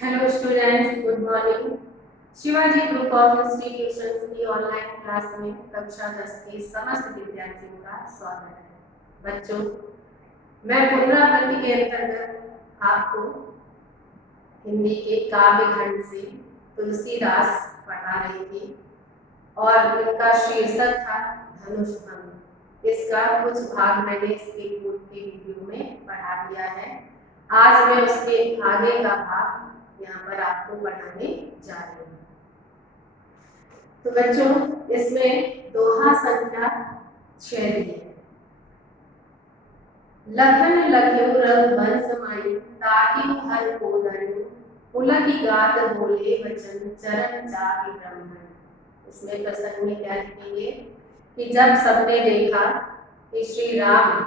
Hello students, good morning. Shivaji group of institutions की online class में कक्षा 10 के समस्त विद्यार्थियों का स्वागत है। बच्चों, मैं पुनरावृत्ति के अंतर्गत आपको हिंदी के काव्य खंड से तुलसीदास पढ़ा रही थी और इनका शीर्षक था धनुष भंग। इसका कुछ भाग मैंने इसके पूर्व के वीडियो में पढ़ा दिया है। आज मैं उसके आगे का भाग यहाँ पर आपको पढ़ाने जा रही हूँ। तो बच्चों, इसमें दोहा संख्या 6 दी है। लखन लख्यो रघुवंश माई ताकि हर कोदन पुलकी गात बोले वचन चरण चापि ब्रह्मण। इसमें प्रसंग में क्या लिखेंगे कि जब सबने देखा कि श्री राम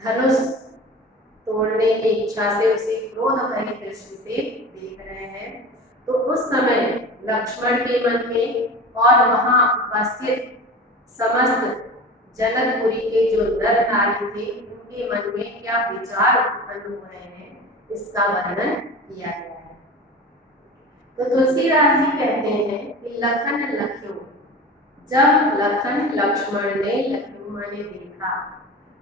धनुष तोड़ने की इच्छा से उसे क्रोध भरी दृष्टि से देख रहे हैं, तो उस समय लक्ष्मण के मन में और वहां उपस्थित समस्त जनकपुरी के जो नर नारी थे उनके मन में क्या विचार उत्पन्न हो रहे हैं, इसका वर्णन किया गया है। तो तुलसीदास जी कहते हैं कि लखन लख्यो, जब लखन लक्ष्मण ने लख्यो माने देखा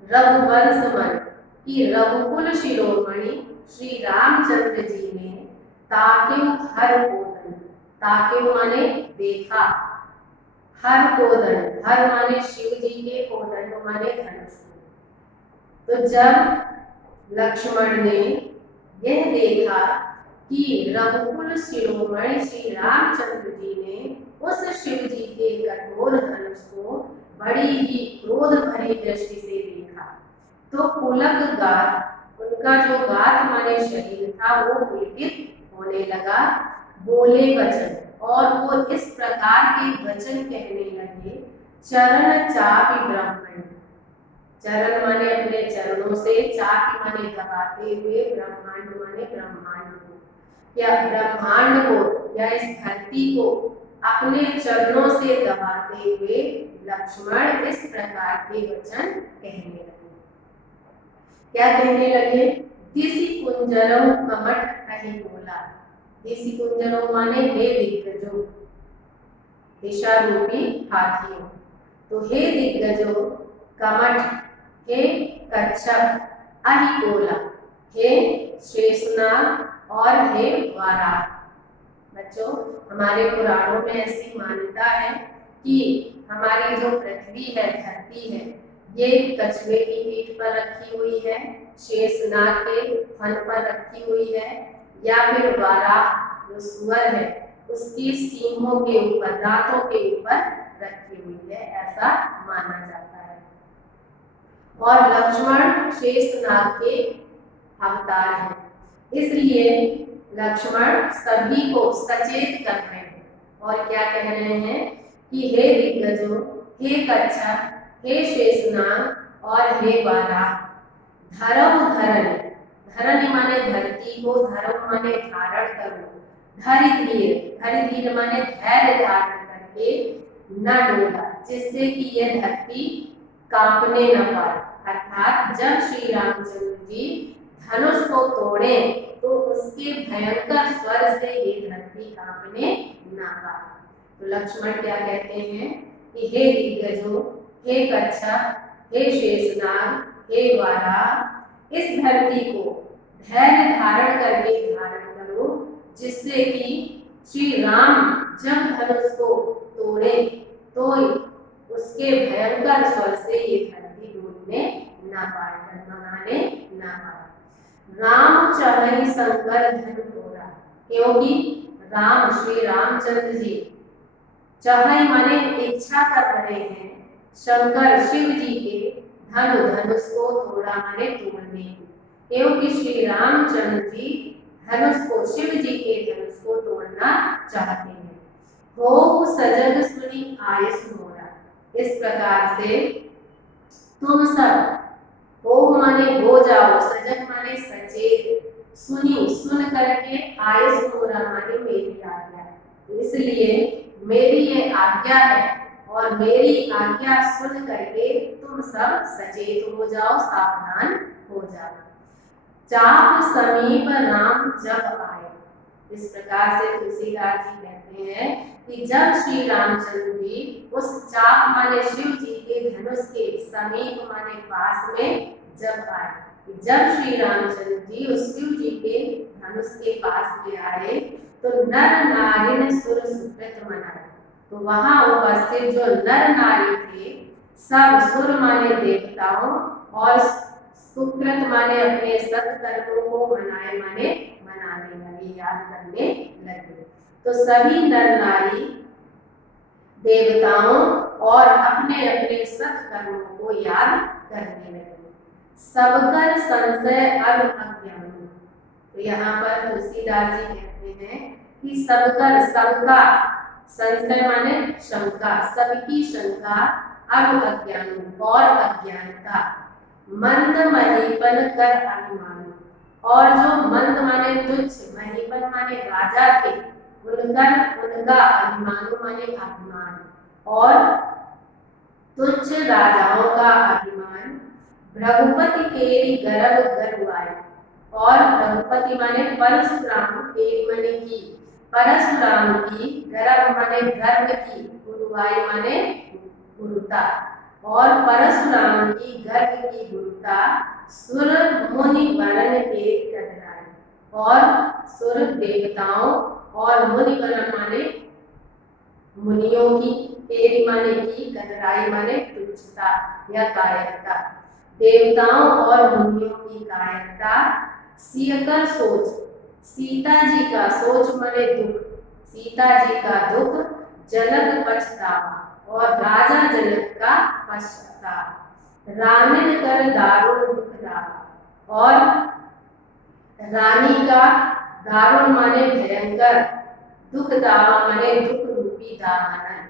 रघुवंश मन कि रघुकुल शिरोमणि श्री रामचंद्र जी ने ताके हर कोदन, ताके माने देखा, हर कोदन, हर माने शिव जी के, कोदन माने धनुष। तो जब लक्ष्मण ने यह देखा कि रघुकुल शिरोमणि श्री रामचंद्र जी ने उस शिव जी के कठोर धनुष को बड़ी ही क्रोध भरी दृष्टि से देखा, तो पुलक गात, उनका जो गात माने शरीर था वो पुलकित होने लगा। बोले वचन, और वो इस प्रकार के वचन कहने लगे, चरण चापि ब्रह्मण, चरण माने अपने चरणों से, चापि माने दबाते हुए, ब्रह्मांड माने ब्रह्मांड को, या ब्रह्मांड को या इस धरती को अपने चरणों से दबाते हुए लक्ष्मण इस प्रकार के वचन कहने लगे। क्या कहने लगे? दिसि कुंजरों कमठ कहि बोला। दिसि कुंजरों माने हे दिग्गजों, दिशा रूपी हाथियों। तो हे दिग्गजों, कमठ, हे कच्छप, अहि बोला, हे शेषनाग और हे वाराह। बच्चों, हमारे पुराणों में ऐसी मान्यता है कि हमारी जो पृथ्वी है, धरती है, ये कछुए की पीठ पर रखी हुई है, शेषनाग के फन पर रखी हुई है, या फिर वाराह जो सुअर है उसकी सींगों के ऊपर, दांतों के ऊपर रखी हुई है, ऐसा माना जाता है। और लक्ष्मण शेषनाग के अवतार हैं, इसलिए लक्ष्मण सभी को सचेत कर रहे हैं और क्या कह रहे हैं कि हे दिग्गजों, हे कच्छप, हे शेषनाग और हे वाराह, धरव धरन, धरन माने धरती को, धरव माने धारण करो, धरि धीर, धरि धीर माने धैर्य धारण करके न डोला, जिससे कि यह धरती कांपने न पाए। अर्थात जब श्री रामचंद्र जी धनुष को तोड़े तो उसके भयंकर स्वर से ये धरती कांपने ना पाए। तो लक्ष्मण क्या कहते हैं कि हे दिग्गजों, हे कच्छप, हे शेषनाग, हे वाराह, इस धरती को धैर्य धारण करके धारण करो, जिससे कि श्री राम जब धनुष को तोड़े तो उसके भयंकर स्वर से ये धरती डूबने ना पाए, डगमगाने ना पाए। राम चाहे शंकर धन तोड़ा, क्योंकि राम श्री रामचंद्र जी चाहे माने इच्छा कर रहे हैं शंकर शिव जी के धनुष को तोड़ा माने तोड़ने की, क्योंकि श्री रामचंद्र जी धनुष को, शिव जी के धनुष को तोड़ना चाहते हैं। हो सजग सुनी आयस मोरा, इस प्रकार से तुम सब, हो माने हो जाओ, सजग माने सचेत, सुनी सुन करके, आयस मोरा माने मेरी आज्ञा, इसलिए मेरी ये आज्ञा है और मेरी आज्ञा सुन करके तुम सब सचेत हो जाओ, सावधान हो जाओ। चाप समीप राम जब आए, इस प्रकार से तुलसीदास जी कहते हैं कि जब श्री रामचंद्र जी उस चाप माने शिव जी के धनुष के समीप माने पास में जब आए, जब श्री रामचंद्र जी उस शिव जी के धनुष के पास में आए तो नर नारिन सुर सुकृत मनाए। तो वहां उपस्थित जो नर नारी थे सब सुर माने देवताओं और सुकृत माने अपने सत्कर्मों को मनाए माने मनाने लगे, याद करने लगे। तो सभी नर नारी देवताओं और अपने अपने सत्कर्मों को याद करने लगे। सबकर संशय अब अज्ञान। तो यहाँ पर तुलसीदास जी कहते हैं कि सबकर, सबका संशय माने शंका, सबकी शंका अब अज्ञान और अज्ञानता, मंद महीपन कर अभिमान। और जो मंद माने तुच्छ, महीपन माने राजा थे, उनका अभिमान माने अभिमान, और तुच्छ राजाओं का अभिमान रघुपति के गर्भ गर्वाए। और रघुपति माने परशुराम, एक माने की, परशुराम की, गर्भ माने गर्भ की, गुरुवाई माने गुरुता, और परशुराम की गर्भ की गुरुता सुर मुनि वरण के कदराए। और सुर देवताओं और मुनि वरण माने मुनियों की, तेरी माने की, कदराई माने तुच्छता या कायरता, देवताओं और मुनियों की कायरता, सियकर सोच, सीता जी का सोच माने दुख, सीता जी का दुख, जनक पछतावा और राजा जनक का पश्चाताप, रानिन कर दारुण दुख दावा। और रानी का दारुण माने भयंकर, दुख दावा माने दुख रूपी दावानल,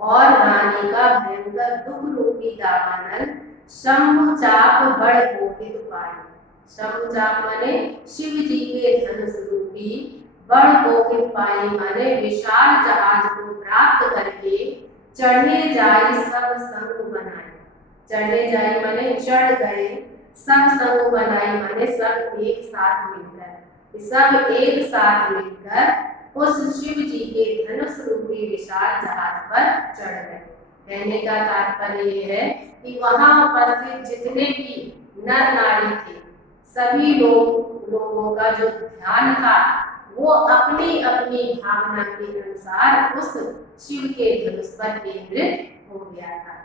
और रानी का भयंकर दुख रूपी दावानल शंभु चाप बड़ मोहित पाए। शंभु चाप माने शिव जी के धनुष रूपी बड़ मोहित पाई माने विशाल जहाज को प्राप्त करके चढ़े जाई सब संग बनाए। चढ़े जाई माने चढ़ गए, सब संग बनाई माने सब एक साथ मिलकर, सब एक साथ मिलकर उस शिव जी के धनुष रूपी विशाल जहाज पर चढ़ गए। कहने का तात्पर्य ये है कि वहां उपस्थित जितने भी नर नारी थे, सभी लोगों का जो ध्यान था वो अपनी अपनी भावना के अनुसार उस शिव के धनुष पर केंद्रित हो गया था।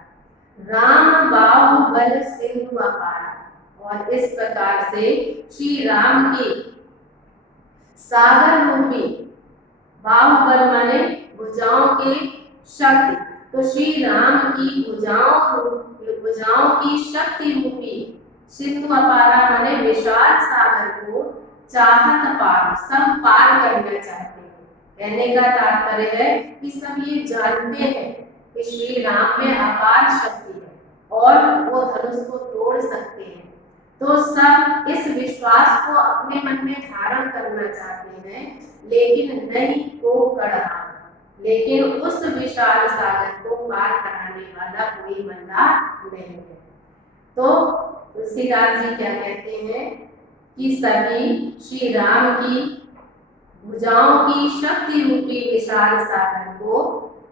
राम बाहुबल सिंधु अपार। और इस प्रकार से श्री राम की सागर रूपी, बाहुबल माने भुजाओं के शक्ति, तो श्री राम की भुजाओं की शक्ति रूपी सिंधु अपारा माने विशाल सागर को चाहत पार, सब पार करना चाहते हैं। कहने का तात्पर्य है कि सब ये जानते हैं कि श्री राम में अपार शक्ति है और वो धनुष को तोड़ सकते हैं, तो सब इस विश्वास को अपने मन में धारण करना चाहते हैं, लेकिन नहीं को कड़ा, लेकिन उस विशाल सागर को पार कराने वाला कोई बंदा नहीं है। तो तुलसीदास जी क्या कहते हैं कि सभी श्री राम की भुजाओं की शक्ति रूपी विशाल सागर को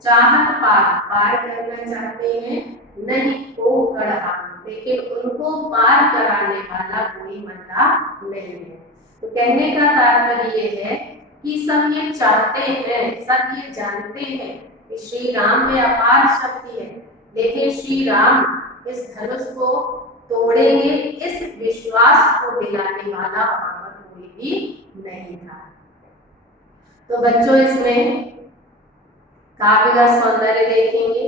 चाहत पार करना चाहते हैं, नहीं को कड़ा, लेकिन उनको पार कराने वाला कोई बंदा नहीं है। तो कहने का तात्पर्य ये है कि सब ये चाहते हैं, सब ये जानते हैं कि श्री राम में अपार शक्ति है, लेकिन श्री राम इस धनुष को तोड़ेंगे, इस विश्वास को दिलाने वाला वहां पर कोई भी नहीं था। तो बच्चों इसमें काव्यगत सौंदर्य देखेंगे।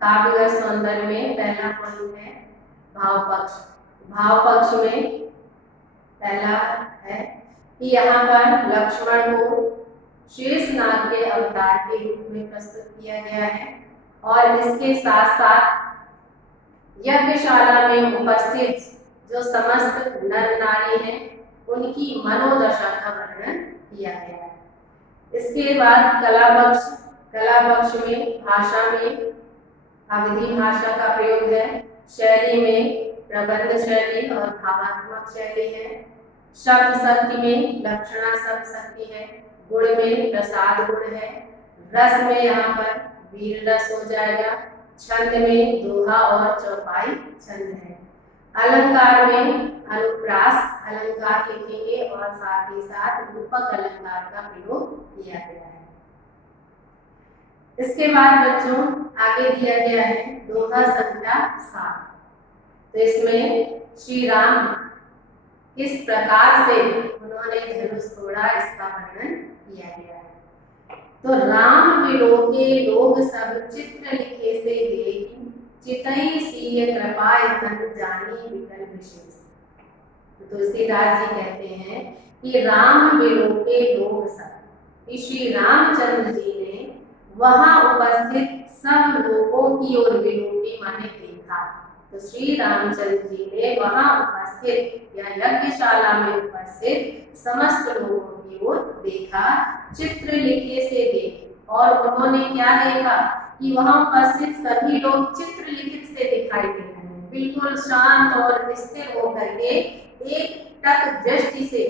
काव्यगत सौंदर्य में पहला पॉइंट है भाव पक्ष। भाव पक्ष में पहला है कि यहाँ पर लक्ष्मण को शेषनाग के अवतार के रूप में प्रस्तुत किया गया है, और इसके साथ साथ यज्ञशाला में उपस्थित जो समस्त नर नारी हैं उनकी मनोदशा का वर्णन किया गया है। इसके बाद कला पक्ष में भाषा में अवधि भाषा का प्रयोग है, शैली में प्रबंध शैली और भावात्मक शैली है, शब्द शक्ति में लक्षणा शब्द शक्ति है, गुण में प्रसाद गुण है, रस में यहाँ पर वीर रस हो जाएगा, छंद में दोहा और चौपाई छंद है, अलंकार में अनुप्रास अलंकार लिखेंगे और साथ ही साथ रूपक अलंकार का प्रयोग किया गया है। इसके बाद बच्चों आगे दिया गया है दोहा संख्या 7। तो इसमें श्री राम किस प्रकार से उन्होंने धनुष तोड़ा इसका वर्णन किया गया है। तो राम विलोके लोग सब चित्र लिखे से देखी, चितई सीय कृपा तन जानी विकल विशेष। तो तुलसीदास जी कहते हैं कि राम विलोके लोग सब, श्री रामचंद्र जी ने वहां उपस्थित सब लोगों की ओर विलोके माने देखा। तो श्री रामचंद्र जी ने वहां उपस्थित या यज्ञशाला में उपस्थित समस्त लोगों की ओर देखा, चित्र लिखे से देखे। और उन्होंने क्या देखा कि वहां उपस्थित सभी लोग चित्र लिखित से दिखाई दे रहे हैं, बिल्कुल शांत और स्थिर होकर के एक टक दृष्टि से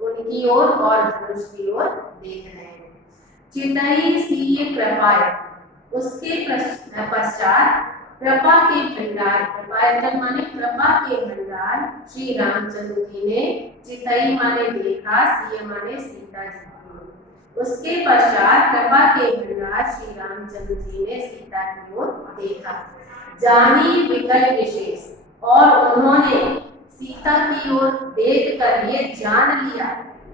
उनकी ओर और धनुष की ओर देख रहे हैं। चितई सीय कृपाय, उसके पश्चात कृपा के भंडार, कृपायतन माने कृपा के भंडार, श्री रामचंद्र जी ने चितई माने देखा, सीय माने सीता जी को। उसके पश्चात कृपा के भंडार श्री रामचंद्र जी ने सीता की ओर देखा, जानी विकल विशेष। और उन्होंने सीता की ओर देखकर ये जान लिया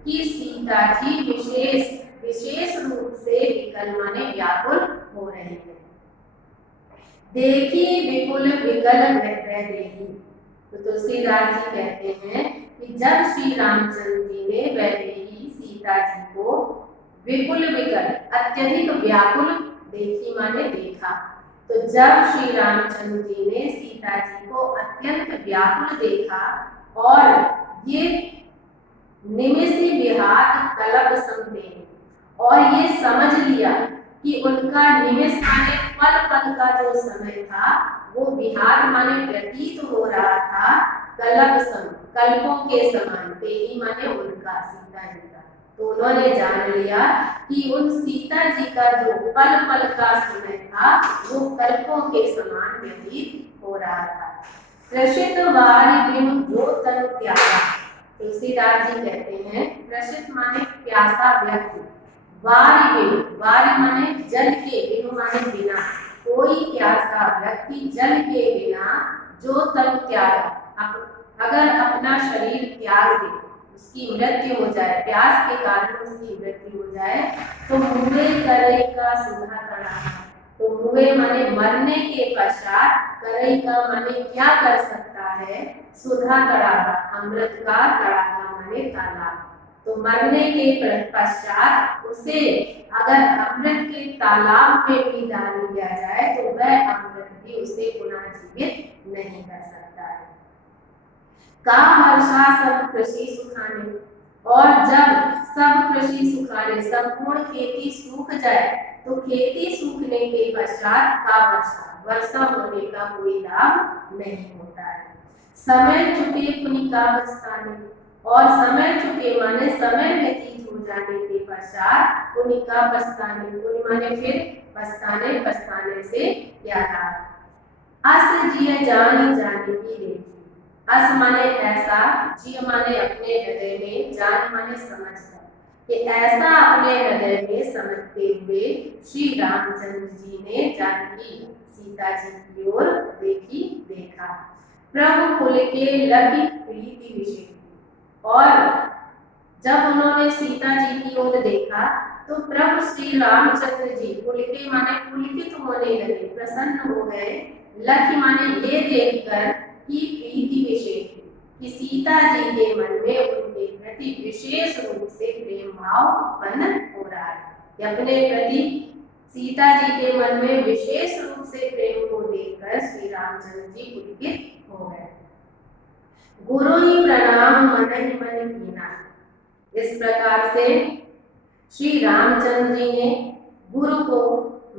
कि सीता जी विशेष रूप से विकल माने व्याकुल हो रहे हैं। देखी विपुल विकल वैदेही। तो तुलसीदास जी कहते हैं कि जब श्री रामचंद्र जी ने वैदेही सीता जी को विपुल विकल अत्यधिक व्याकुल देखी माने देखा, तो जब श्री रामचंद्र जी ने सीता जी को अत्यंत व्याकुल देखा और ये निमिषी विहात कलप समझे और ये समझ लिया कि उनका निमिष माने पल पल का जो समय था वो विहार माने व्यतीत हो रहा था, कल्प सम कल्पों के समान, तेही माने उनका सीता जी का। तो उन्होंने जान लिया कि उन सीता जी का जो पल पल का समय था वो कल्पों के समान व्यतीत हो रहा था। प्रसिद्ध वारी बिनु जो तन त्यागा। तुलसीदास जी कहते हैं प्रसिद्ध माने प्यासा व्यक्ति, वारी बिनु, वारी माने जल के, बिनु माने बिना, कोई प्यासा व्यक्ति जल के बिना जो तन त्यागा, अगर अपना शरीर त्याग दे, उसकी मृत्यु हो जाए, प्यास के कारण उसकी मृत्यु हो जाए, तो मुँहे करई का सुधा तड़ा। तो मुँहे माने मरने के पश्चात, करई का माने क्या कर सकता है, सुधा तड़ागा, अमृत का तड़ागा माने तालाब। तो मरने के पश्चात उसे अगर अमृत के तालाब में भी डाल दिया जाए तो वह अमृत भी उसे पुनः जीवित नहीं कर सकता है। का वर्षा सब कृषि सुखाने, और जब सब कृषि सुखाने, संपूर्ण खेती सूख जाए तो खेती सूखने के पश्चात का वर्षा होने का कोई लाभ नहीं होता है। समय चुके पुनि का बचताने, और समय चुके माने समय व्यतीत हो जाने के पश्चात पुनि का बचताने, पुनि माने फिर बचताने, बचताने से क्या लाभ। अस जिय जानी जानी की देखी, अस माने ऐसा, जिय माने अपने हृदय में, जान माने समझकर, कि ऐसा अपने हृदय में समझते हुए श्री रामचंद्र जी ने जानकी सीता जी की ओर देखा। प्रभु कुल के लगी प्रीति विषय, और जब उन्होंने सीता जी की ओर देखा तो प्रभु श्री रामचंद्र जी पुलके माने पुलकित होने लगे, प्रसन्न हो गए। लक्ष्य माने ये देखकर कि प्रीति विशेष, कि सीता जी के मन में उनके प्रति विशेष रूप से प्रेम भाव उत्पन्न हो रहा है, कि अपने प्रति सीता जी के मन में विशेष रूप से प्रेम को देखकर श्री रामचंद्र जी पुलकित हो गए। गुरु ही प्रणाम मन ही मन कीना, इस प्रकार से श्री रामचंद्र जी ने गुरु को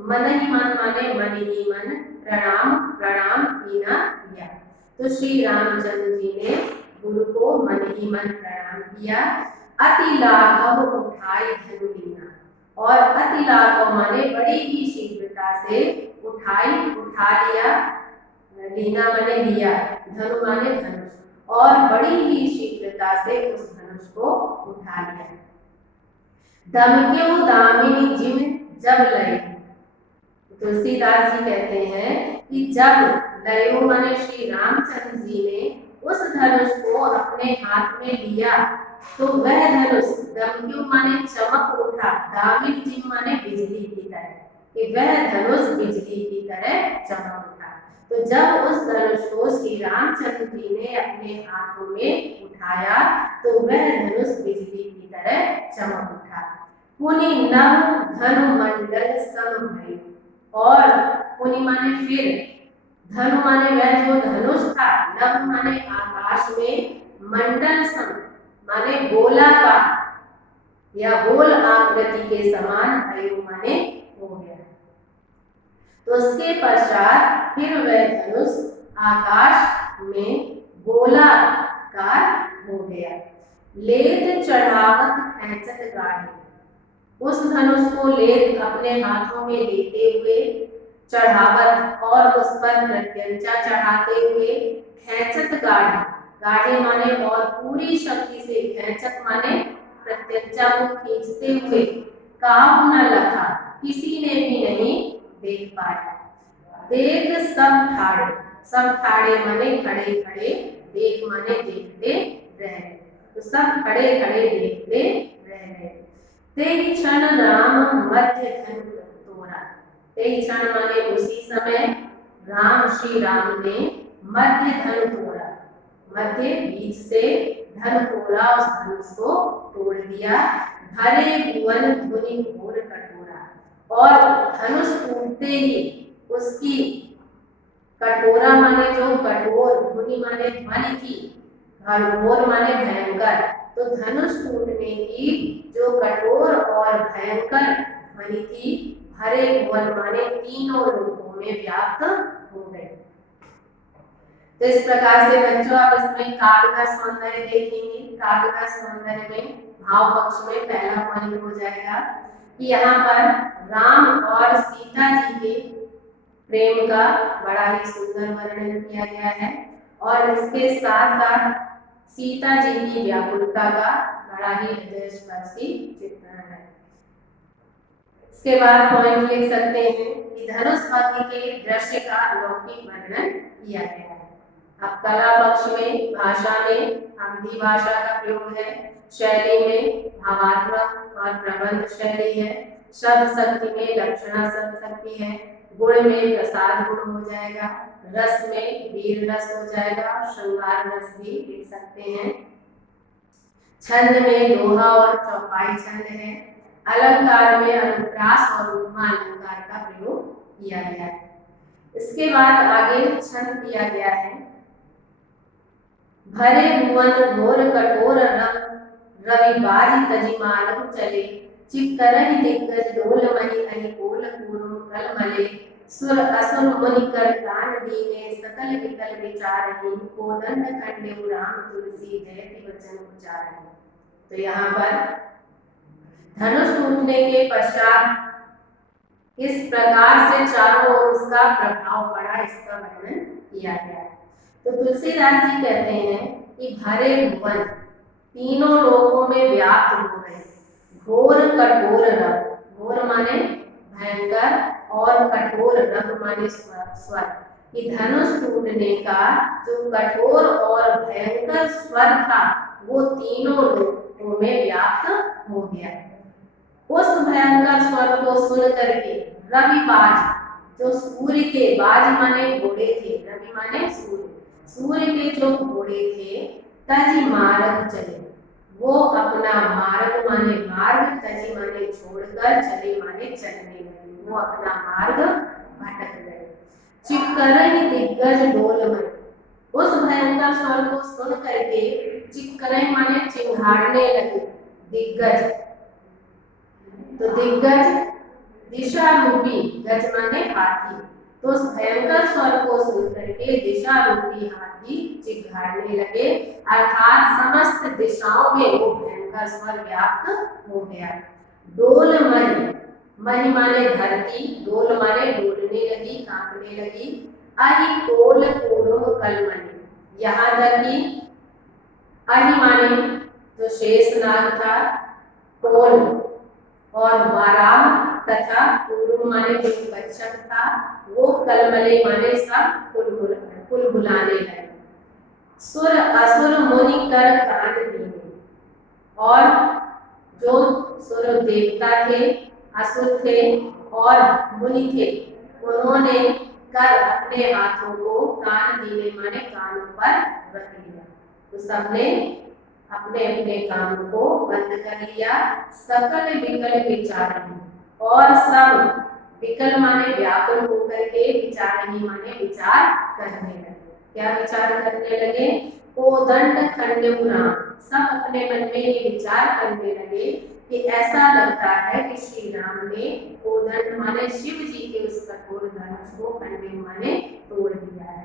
मन ही मन माने मन ही मन प्रणाम कीना किया। तो श्री रामचंद्र जी ने गुरु को मन ही मन प्रणाम किया। अति लाघव उठाई धनु लीना, और अति लाघव माने बड़ी ही शीघ्रता से उठाई, उठा लिया, लीना माने लिया, धनु माने धनुष, और बड़ी ही शीघ्रता से उस धनुष को उठा लिया। दमक्यो दामिनी जिम जब लय, तुलसीदास जी कहते हैं कि जब लयो माने श्री रामचंद्र जी ने उस धनुष को अपने हाथ में लिया तो वह धनुष, दमक्यो माने चमक उठा, दामिनी जिम माने बिजली की तरह, कि वह धनुष बिजली की तरह चमक उठा। तो जब उस धनुष को श्री रामचंद्र जी ने अपने हाथों में उठाया तो वह धनुष बिजली की तरह चमक उठा। पुनि नव धनु मंडल सम भई, और पुनि माने फिर, धनु माने वह जो धनुष था, नव माने आकाश में, मंडल सम माने गोलाकार या गोल आकृति के समान भयु माने हो गया। तो उसके पश्चात फिर वह धनुष आकाश में गोलाकार हो गया। लेत चढ़ावत खेचत गाढ़े, उस धनुष को लेत अपने हाथों में लेते हुए, चढ़ावत और उस पर प्रत्यंचा चढ़ाते हुए, खेचत गाढ़े, गाढ़े माने और पूरी शक्ति से, खेचत माने प्रत्यंचा को खींचते हुए, काहू न लखा, किसी ने भी नहीं देख पाया। देख सब ठाड़े, सब ठाड़े माने खड़े खड़े, देख माने देखते रह, तो सब खड़े खड़े देखते रह गए। तेहि क्षण राम मध्य धनु तोड़ा, तेहि क्षण माने उसी समय राम, श्री राम ने मध्य धनु तोड़ा, मध्य बीच से धनु तोड़ा, उस धनुष को तोड़ दिया। भरे भुवन धुनि घोर कठोरा, और धनुष टूटते ही उसकी कठोरा माने जो कठोर, धुनि माने ध्वनि थी, घोर माने भयंकर, तो धनुष टूटने की जो कठोर और भयंकर ध्वनि थी, भरे भुवन माने तीनों लोकों में व्याप्त हो गए। तो इस प्रकार से बच्चों आप इसमें काव्य का सौंदर्य देखेंगे। काव्य का सौंदर्य में भाव पक्ष में पहला पॉइंट हो जाएगा कि यहाँ पर राम और सीता जी के प्रेम का बड़ा ही सुंदर वर्णन किया गया है, और इसके साथ साथ सीता जी की व्याकुलता का बड़ा ही हृदयस्पर्शी चित्रण है। इसके बाद पॉइंट लिख सकते हैं कि धनुष भंग के दृश्य का अलौकिक वर्णन किया गया है। अब कला पक्ष में, भाषा में अवधी भाषा का प्रयोग है, शैली में भावात्मक और प्रबंध शैली है, शब्द शक्ति में लक्षणा शब्द शक्ति है, गुण में प्रसाद गुण हो जाएगा, रस में वीर रस हो जाएगा, श्रृंगार रस भी लिख सकते हैं, छंद में दोहा और चौपाई छंद है, अलंकार में अनुप्रास और उपमा अलंकार का प्रयोग किया गया है। इसके बाद आगे छंद दिया गया है, भरे भुवन घोर कठोर रवि बाजी तजिमालम चले, चिक्करहि दिग्गज डोल मही अहि कोल पूर्व कल मले, सुर असुर मुनि कर प्राण दीने, सकल विकल विचारहि, कोदंड खंडेउ राम तुलसी जयति वचन उच्चारहि। तो यहाँ पर धनुष टूटने के पश्चात किस प्रकार से चारों ओर उसका प्रभाव पड़ा, इसका वर्णन किया गया है। तो तुलसीदास जी कहते हैं कि भरे भुवन, तीनों लोकों में व्याप्त हो गए, घोर कठोर रव, घोर माने भयंकर और कठोर रव माने स्वर, कि धनुष टूटने का जो कठोर और भयंकर स्वर था वो तीनों लोकों में व्याप्त हो गया। उस भयंकर स्वर को सुन करके रवि बाज, जो सूर्य के, बाज माने घोड़े थे, रवि माने सूर्य, सूर्य के जो घोड़े थे, तजी मार्ग चले, वो अपना मार्ग माने मार्ग, तजी माने छोड़कर, चले माने चलने लगे, वो अपना मार्ग भटक गए। चिक्करहि दिग्गज डोलमय, उस भयंकर स्वर को सुन करके चिक्करहि माने चिंघाड़ने लगे, दिग्गज, तो दिग्गज दिशा रूपी, गज माने हाथी, तो उस भयंकर स्वर को सुन करके दिशा रूपी हाथी चिघाड़ने लगे, अर्थात समस्त दिशाओं में वो भयंकर का स्वर व्याप्त हो गया। डोल मही, मही माने धरती, डोल माने डोलने लगी, कांपने लगी। अहि कोल पूर्व कलमनी, यहाँ तक कि अहि माने जो शेष नाग था, कोल और वाराह तथा पूर्व माने जो कच्छप था, वो कलमले माने सब कुल बुलाने लगे। सुर असुर मुनि कर कान दीने, और जो सुर देवता थे, असुर थे और मुनि थे, उन्होंने कर अपने हाथों को कान दीने माने कानों पर रख लिया। तो सबने अपने अपने कानों को बंद कर लिया। सकल विकल विचारणी, और सब विकल माने व्याकुल होकर के, विचारणी माने विचार करने लगे। क्या विचार करने लगे? कोदंड खंडपुरा, सब अपने मन में ये विचार करने लगे कि ऐसा लगता है कि श्री राम ने कोदंड माने शिव जी के उस कठोर धनुष को खंडे माने तोड़ दिया है।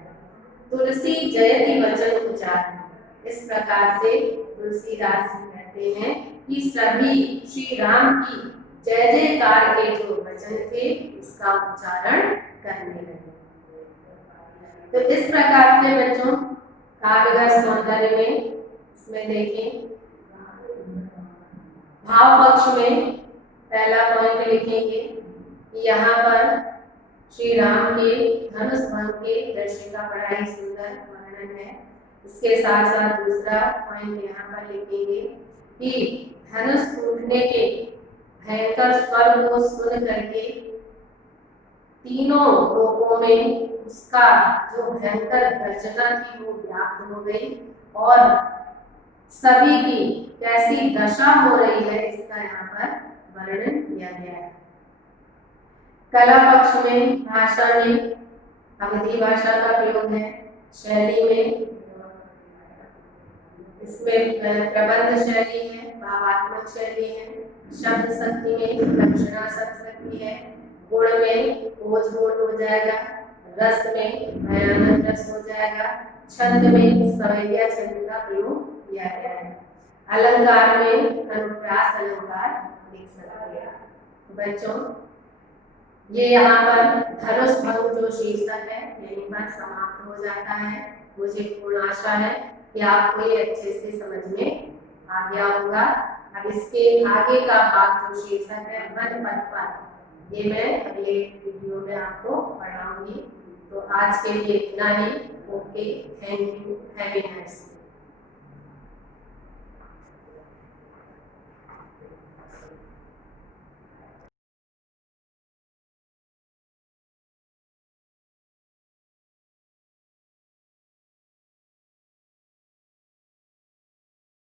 तुलसी जयति वचन उच्चारण, इस प्रकार से तुलसीदास जी कहते हैं कि सभी श्री राम की जय जयकार के जो वचन थे उसका उच्चारण करने लगे। तो इस प्रकार से बच्चों काव्यगत सौंदर्य में इसमें देखें, भाव पक्ष में पहला पॉइंट लिखेंगे कि यहाँ पर श्री राम के धनुष भंग के दृश्य का बड़ा ही सुंदर वर्णन है। इसके साथ साथ दूसरा पॉइंट यहाँ पर लिखेंगे कि धनुष टूटने के भयंकर स्वर को सुन करके तीनों लोगों में उसका जो भयंकर गर्जना थी वो व्याप्त हो गई, और सभी की कैसी दशा हो रही है इसका यहाँ पर वर्णन किया गया है। कला पक्ष में भाषा में अवधी भाषा का प्रयोग है। शैली में इसमें प्रबंध शैली है, भावात्मक शैली है। शब्द शक्ति में लक्षणा शब्द शक्ति है। गुण में ओज गुण हो जाएगा। रस में भयानक रस हो जाएगा। छंद में सवैया छंद का प्रयोग किया गया है। अलंकार में अनुप्रास अलंकार लिख सकते हैं। बच्चों ये यहाँ पर धनुष भंग जो शीर्षक है यहीं पर समाप्त हो जाता है। मुझे पूर्ण आशा है कि आपको ये अच्छे से समझ में आ गया होगा। अब इसके आगे का भाग जो शीर्षक है वन पथ पर, ये मैं अगले वीडियो में आपको पढ़ाऊंगी। तो आज के लिए इतना ही। Okay, thank you, have a nice day.